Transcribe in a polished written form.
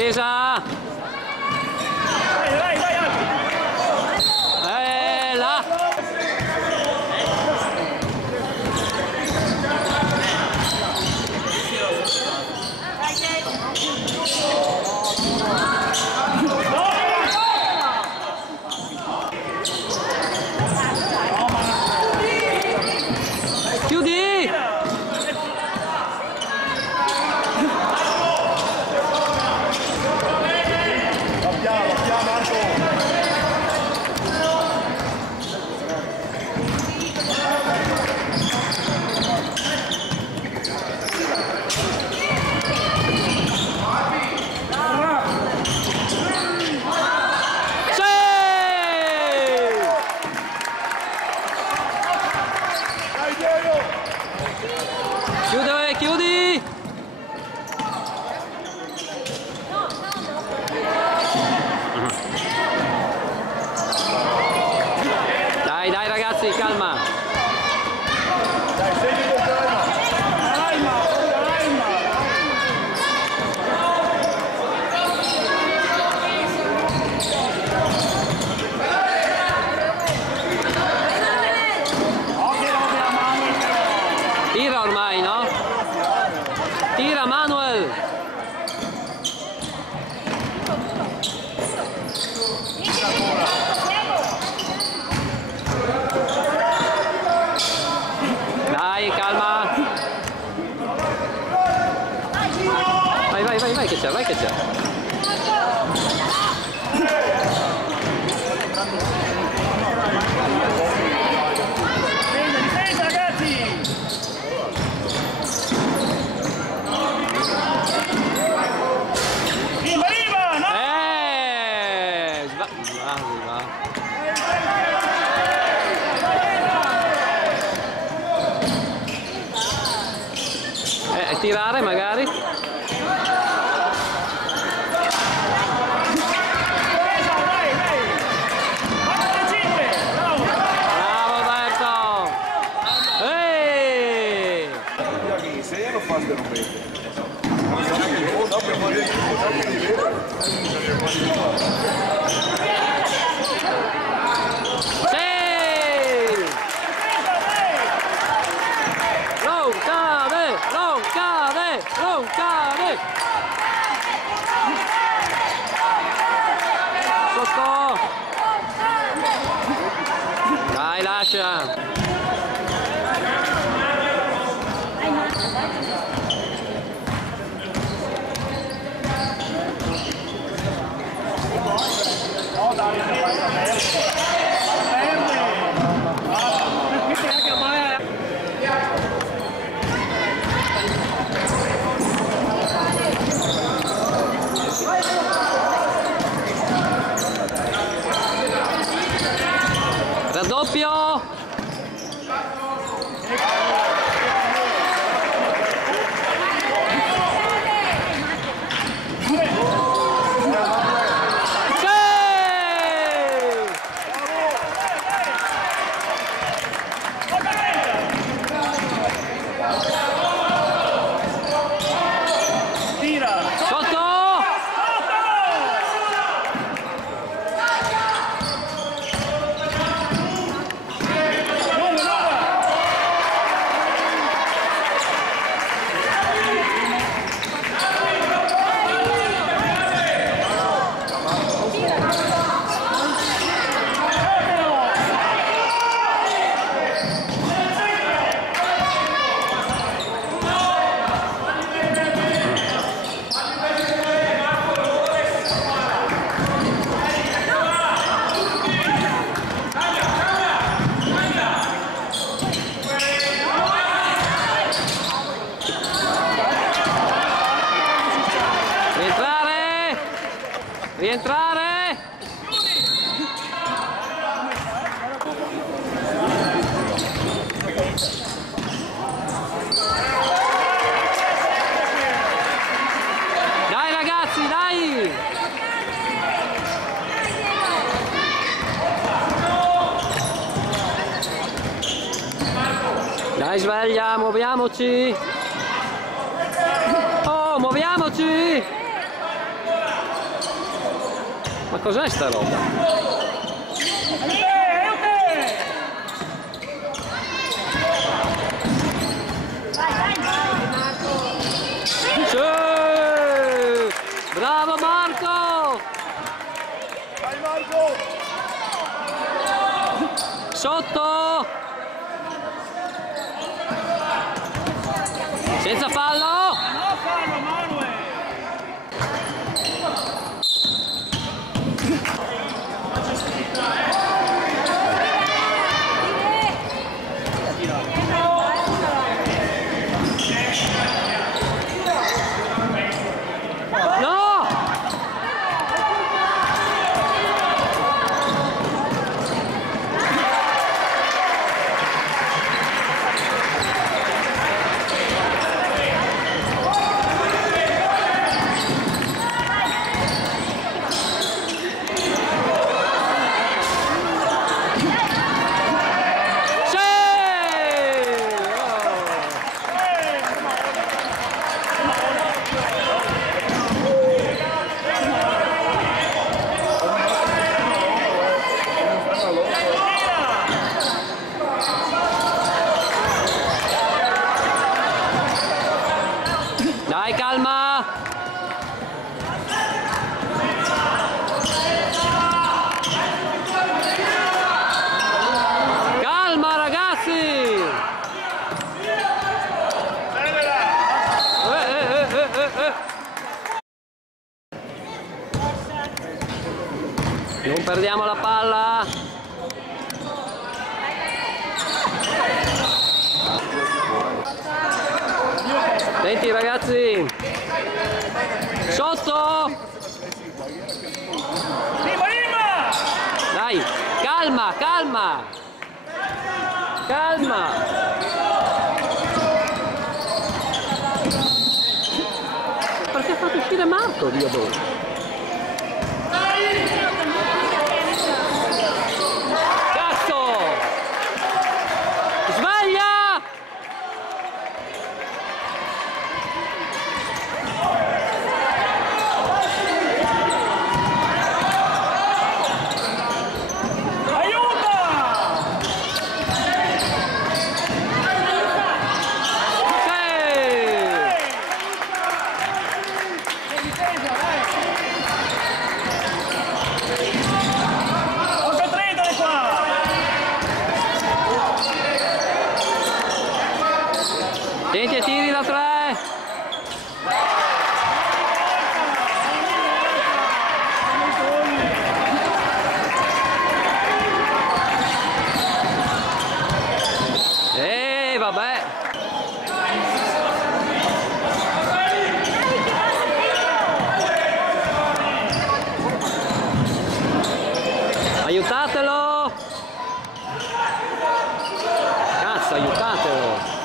Difesa! Vai, vai, Là! Chiudi! Chiudi, chiudi! Dai, dai ragazzi, calma! Dai, segui con calma! Tira ormai, no? Tira Manuel! Dai, calma! Vai, vai, vai, vai che c'è, vai che c'è! difesa ragazzi! Arriva, no? Tirare magari? Bravo Alberto! Ehi! Se io lo faccio non vede. Dopo Non cade! Non cade! Non cade! Sotto! Dai, lascia! Raddoppio! Tira! Sotto! Rientrare! Rientrare! Dai ragazzi, dai! Dai sveglia, muoviamoci! Oh, muoviamoci! Ma cos'è sta roba? Sì! Bravo Marco! Vai Marco! Sotto! Senza fallo! No fallo, Manuel! No! Dai, calma! Calma, ragazzi! Non perdiamo la palla! Senti ragazzi! Sotto! Rima, rima! Dai! Calma, calma! Calma! Perché ha fatto uscire Marco, Dio boh? Cazzo! Sveglia! Aiuta! Posso prendere qua! Senti e tiri da 3! Vabbè! Aiutatelo! Cazzo, aiutatelo!